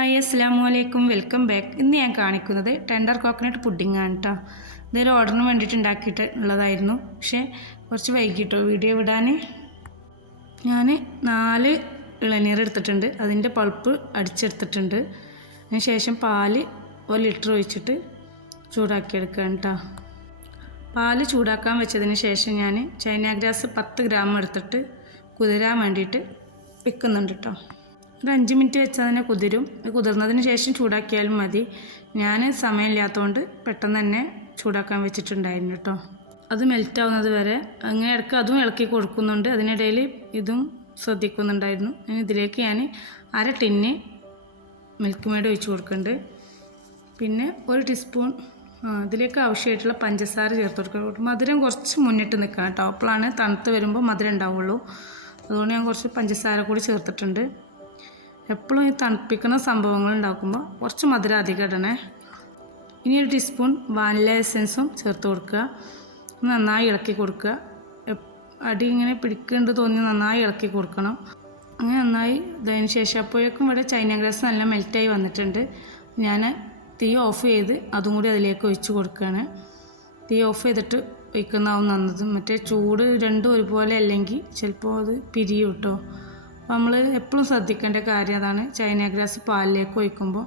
Hi അസ്സലാമു അലൈക്കും, welcome back. ഇന്ന് ഞാൻ കാണിക്കുന്നത് ടെൻഡർ കോക്കനട്ട് പുഡിംഗ് ആണ് കേട്ടോ. ഇതൊരു ഓർഡറിന് വേണ്ടിയിട്ട് ഉണ്ടാക്കിയിട്ടുള്ളതായിരുന്നു, പക്ഷേ കുറച്ച് വൈകിട്ടോ വീഡിയോ വിടാൻ. ഞാൻ 4 ഇളനീർ എടുത്തിട്ടുണ്ട്, അതിൻ്റെ പൾപ്പ് അടിച്ചെടുത്തിട്ടുണ്ട്. അതിന് ശേഷം പാല് 1 ലിറ്റർ ഒഴിച്ചിട്ട് ചൂടാക്കിയെടുക്കുകയാണ് കേട്ടോ. പാല് ചൂടാക്കാൻ വെച്ചതിന് ശേഷം ഞാൻ ചൈന ഗ്രാസ് 10 ഗ്രാം എടുത്തിട്ട് കുതിരാൻ വേണ്ടിയിട്ട് വെക്കുന്നുണ്ട് കേട്ടോ. ഒരു 5 മിനിറ്റ് വെച്ചാൽ തന്നെ കുതിരും. കുതിർന്നതിന് ശേഷം ചൂടാക്കിയാലും മതി. ഞാൻ സമയമില്ലാത്തതുകൊണ്ട് പെട്ടെന്ന് തന്നെ ചൂടാക്കാൻ വെച്ചിട്ടുണ്ടായിരുന്നു കേട്ടോ. അത് മെൽറ്റ് ആവുന്നത് വരെ അങ്ങനെ ഇടയ്ക്ക് അതും ഇളക്കി കൊടുക്കുന്നുണ്ട്. അതിനിടയിൽ ഇതും ശ്രദ്ധിക്കുന്നുണ്ടായിരുന്നു. ഇതിലേക്ക് ഞാൻ 1/2 ടിന്ന് മിൽക്ക് മെയ്ഡ് ഒഴിച്ച് കൊടുക്കുന്നുണ്ട്. പിന്നെ 1 ടീസ്പൂൺ ഇതിലേക്ക് ആവശ്യമായിട്ടുള്ള പഞ്ചസാര ചേർത്ത് കൊടുക്കുക. മധുരം കുറച്ച് മുന്നിട്ട് നിൽക്കാം കേട്ടോ. അപ്പോഴാണ് തണുത്ത് വരുമ്പോൾ മധുരം ഉണ്ടാവുള്ളൂ. അതുകൊണ്ട് ഞാൻ കുറച്ച് പഞ്ചസാര കൂടി ചേർത്തിട്ടുണ്ട്. എപ്പോഴും ഈ തണുപ്പിക്കുന്ന സംഭവങ്ങൾ ഉണ്ടാക്കുമ്പോൾ കുറച്ച് മധുരം അധികം ഇടണേ. ഇനി 1 ടീസ്പൂൺ വാനില എസൻസും ചേർത്ത് കൊടുക്കുക. നന്നായി ഇളക്കി കൊടുക്കുക. അടി ഇങ്ങനെ പിടിക്കേണ്ടത് തോന്നി നന്നായി ഇളക്കി കൊടുക്കണം. അങ്ങനെ നന്നായി ഇതതിന് ശേഷം അപ്പോഴേക്കും ഇവിടെ ചൈന ഗ്രാസ് നല്ല മെൽറ്റായി വന്നിട്ടുണ്ട്. ഞാൻ തീ ഓഫ് ചെയ്ത് അതും കൂടി അതിലേക്ക് ഒഴിച്ച് കൊടുക്കുകയാണ്. തീ ഓഫ് ചെയ്തിട്ട് ഒഴിക്കുന്നതാവും നന്നത്. മറ്റേ ചൂട് രണ്ടും ഒരുപോലെ അല്ലെങ്കിൽ ചിലപ്പോൾ അത് പിരിയും കേട്ടോ. അപ്പോൾ നമ്മൾ എപ്പോഴും ശ്രദ്ധിക്കേണ്ട കാര്യം അതാണ്. ചൈന ഗ്രാസ് പാലിലേക്ക് ഒഴിക്കുമ്പോൾ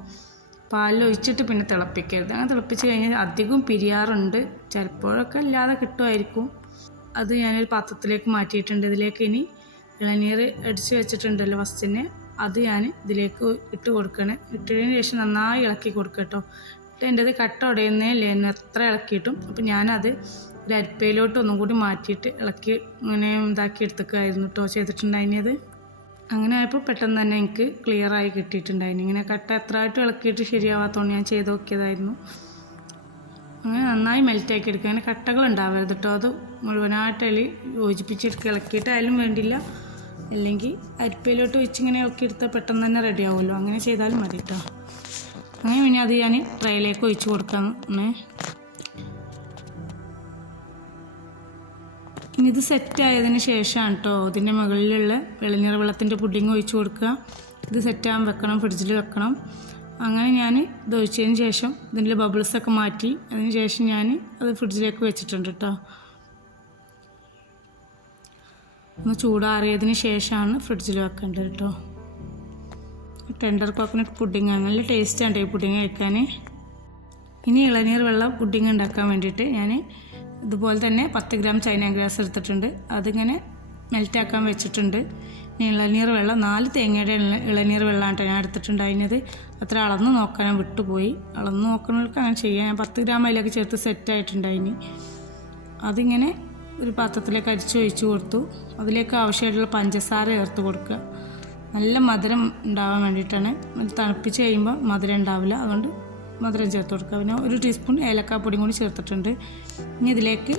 പാലിൽ ഒഴിച്ചിട്ട് പിന്നെ തിളപ്പിക്കരുത്. അങ്ങനെ തിളപ്പിച്ച് കഴിഞ്ഞാൽ അധികം പിരിയാറുണ്ട്. ചിലപ്പോഴൊക്കെ ഇല്ലാതെ കിട്ടുമായിരിക്കും. അത് ഞാനൊരു പാത്രത്തിലേക്ക് മാറ്റിയിട്ടുണ്ട്. ഇതിലേക്ക് ഇനി ഇളനീർ അടിച്ച് വെച്ചിട്ടുണ്ടല്ലോ ഫസ്റ്റിന്, അത് ഞാൻ ഇതിലേക്ക് ഇട്ട് കൊടുക്കണം. ഇട്ടതിന് ശേഷം നന്നായി ഇളക്കി കൊടുക്കുക കേട്ടോ. എൻ്റെ അത് കട്ട ഉടയുന്നേല്ലേ എത്ര ഇളക്കിയിട്ടും. അപ്പോൾ ഞാനത് ഒരു അരിപ്പയിലോട്ട് ഒന്നും കൂടി മാറ്റിയിട്ട് ഇളക്കി ഇങ്ങനെ ഇതാക്കി എടുത്തേക്കായിരുന്നു കേട്ടോ ചെയ്തിട്ടുണ്ടായിരുന്നത്. അങ്ങനെ ആയപ്പോൾ പെട്ടെന്ന് തന്നെ എനിക്ക് ക്ലിയറായി കിട്ടിയിട്ടുണ്ടായിരുന്നു. ഇങ്ങനെ കട്ട എത്രയായിട്ടും ഇളക്കിയിട്ട് ശരിയാവാത്തതുകൊണ്ട് ഞാൻ ചെയ്ത് നോക്കിയതായിരുന്നു. അങ്ങനെ നന്നായി മെൽറ്റാക്കി എടുക്കുക. അങ്ങനെ കട്ടകൾ ഉണ്ടാവരുത് കേട്ടോ. അത് മുഴുവനായിട്ട് യോജിപ്പിച്ചെടുക്കുക. ഇളക്കിയിട്ടായാലും വേണ്ടില്ല, അല്ലെങ്കിൽ അരിപ്പയിലോട്ട് വെച്ചിങ്ങനെ ഇളക്കിയെടുത്താൽ പെട്ടെന്ന് തന്നെ റെഡി ആവുമല്ലോ. അങ്ങനെ ചെയ്താലും മതി കേട്ടോ. അങ്ങനെ പിന്നെ അത് ഞാൻ ട്രേയിലേക്ക് ഒഴിച്ച് കൊടുക്കാമെന്ന്. ഇനി ഇത് സെറ്റായതിന് ശേഷമാണ് കേട്ടോ ഇതിൻ്റെ മുകളിലുള്ള ഇളനീർ വെള്ളത്തിൻ്റെ പുഡിങ് ഒഴിച്ച് കൊടുക്കുക. ഇത് സെറ്റാകാൻ വെക്കണം, ഫ്രിഡ്ജിൽ വെക്കണം. അങ്ങനെ ഞാൻ ഇത് ഒഴിച്ചതിന് ശേഷം ഇതിൻ്റെ ബബിൾസൊക്കെ മാറ്റി അതിന് ശേഷം ഞാൻ അത് ഫ്രിഡ്ജിലേക്ക് വെച്ചിട്ടുണ്ട് കേട്ടോ. ഒന്ന് ചൂടാറിയതിന് ശേഷമാണ് ഫ്രിഡ്ജിൽ വെക്കേണ്ടത് കേട്ടോ. ടെൻഡർ കോക്കനട്ട് പുഡിങ്ങാണ്, നല്ല ടേസ്റ്റാണ് ഈ പുഡിങ് കഴിക്കാൻ. ഇനി ഇളനീർ വെള്ളം പുഡിങ് ഉണ്ടാക്കാൻ വേണ്ടിയിട്ട് ഞാൻ ഇതുപോലെ തന്നെ 10 ഗ്രാം ചൈന ഗ്രാസ് എടുത്തിട്ടുണ്ട്. അതിങ്ങനെ മെൽറ്റാക്കാൻ വെച്ചിട്ടുണ്ട്. ഇനി ഇളനീർ വെള്ളം 4 തേങ്ങയുടെ ഇളനീർ വെള്ളമാണ് ഞാൻ എടുത്തിട്ടുണ്ടായിരുന്നത്. അത്ര അളന്ന് നോക്കാൻ ഞാൻ വിട്ടുപോയി. അളന്ന് നോക്കുന്നവർക്ക് അങ്ങനെ ചെയ്യാം. ഞാൻ 10 ഗ്രാം അതിലേക്ക് ചേർത്ത് സെറ്റായിട്ടുണ്ടായിനി. അതിങ്ങനെ ഒരു പാത്രത്തിലേക്ക് ഒഴിച്ച് കൊടുത്തു. അതിലേക്ക് ആവശ്യമായിട്ടുള്ള പഞ്ചസാര ചേർത്ത് കൊടുക്കുക. നല്ല മധുരം ഉണ്ടാവാൻ വേണ്ടിയിട്ടാണ്. തണുപ്പിച്ച് കഴിയുമ്പോൾ മധുരം ഉണ്ടാവില്ല, അതുകൊണ്ട് മധുരം ചേർത്ത് കൊടുക്കുക. പിന്നെ 1 ടീസ്പൂൺ ഏലക്കാപ്പൊടിയും കൂടി ചേർത്തിട്ടുണ്ട്. ഇനി ഇതിലേക്ക്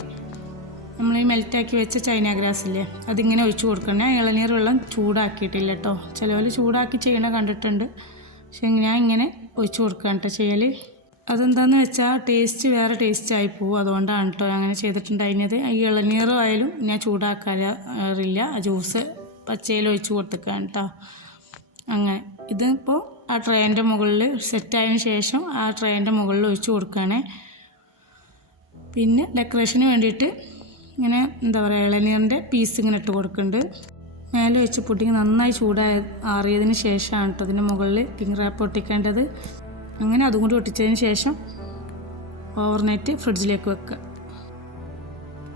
നമ്മൾ ഈ മെൽറ്റാക്കി വെച്ച ചൈന ഗ്രാസ് ഇല്ലേ, അതിങ്ങനെ ഒഴിച്ച് കൊടുക്കണം. ഇളനീർ വെള്ളം ചൂടാക്കിയിട്ടില്ല കേട്ടോ. ചിലവർ ചൂടാക്കി ചെയ്യണ കണ്ടിട്ടുണ്ട്, പക്ഷേ ഞാൻ ഇങ്ങനെ ഒഴിച്ച് കൊടുക്കുകയാണ് കേട്ടോ ചെയ്യൽ. അതെന്താണെന്ന് വെച്ചാൽ ടേസ്റ്റ് വേറെ ടേസ്റ്റ് ആയി പോകും. അതുകൊണ്ടാണ് കേട്ടോ അങ്ങനെ ചെയ്തിട്ടുണ്ടായിരുന്നത്. ഈ ഇളനീർ ആയാലും ഞാൻ ചൂടാക്കാറില്ല, ജ്യൂസ് പച്ചയിൽ ഒഴിച്ച് കൊടുത്തേക്കാണ് കേട്ടോ. അങ്ങനെ ഇതിപ്പോൾ ആ ട്രേൻ്റെ മുകളിൽ സെറ്റായതിന് ശേഷം ആ ട്രേൻ്റെ മുകളിൽ ഒഴിച്ച് കൊടുക്കുകയാണ്. പിന്നെ ഡെക്കറേഷന് വേണ്ടിയിട്ട് ഇങ്ങനെ എന്താ പറയുക ഇളനീറിൻ്റെ പീസ് ഇങ്ങനെ ഇട്ട് കൊടുക്കുന്നുണ്ട്. മേലെ വെച്ച് പുഡിങ് നന്നായി ആറിയതിന് ശേഷമാണ് കേട്ടോ അതിൻ്റെ മുകളിൽ കിങ് റാപ്പ് ഒട്ടിക്കേണ്ടത്. അങ്ങനെ അതും കൂടി ഒട്ടിച്ചതിന് ശേഷം ഓവർനൈറ്റ് ഫ്രിഡ്ജിലേക്ക് വെക്കുക.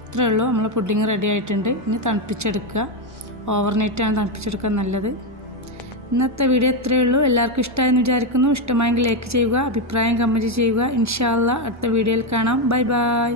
ഇത്രയേ ഉള്ളൂ, നമ്മളെ പുഡിങ് റെഡി ആയിട്ടുണ്ട്. ഇനി തണുപ്പിച്ചെടുക്കുക. ഓവർനൈറ്റാണ് തണുപ്പിച്ചെടുക്കാൻ നല്ലത്. ഇന്നത്തെ വീഡിയോ ഇത്രയേ ഉള്ളൂ. എല്ലാവർക്കും ഇഷ്ടമായെന്ന് വിചാരിക്കുന്നു. ഇഷ്ടമായെങ്കിൽ ലൈക്ക് ചെയ്യുക, അഭിപ്രായം കമൻറ്റ് ചെയ്യുക. ഇൻഷാ അല്ലാഹ് അടുത്ത വീഡിയോയിൽ കാണാം. Bye bye.